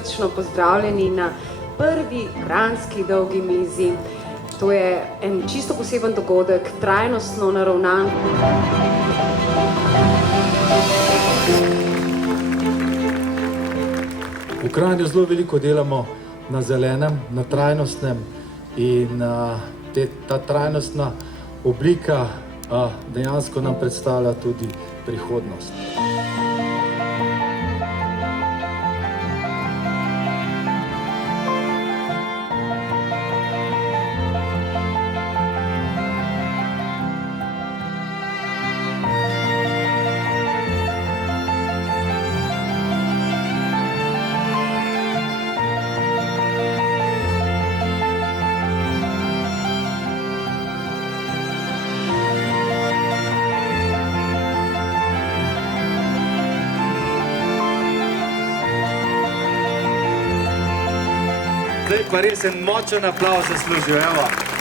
prisrčno pozdravljeni na prvi kranjski dolgi mizi. To je en čisto poseben dogodek, trajnostno naravnan. V Kranju zelo veliko delamo na zelenem, na trajnostnem in ta trajnostna oblika dejansko nam predstavlja tudi prihodnost. Zdaj pa res en močen aplavz zaslužijo, evo.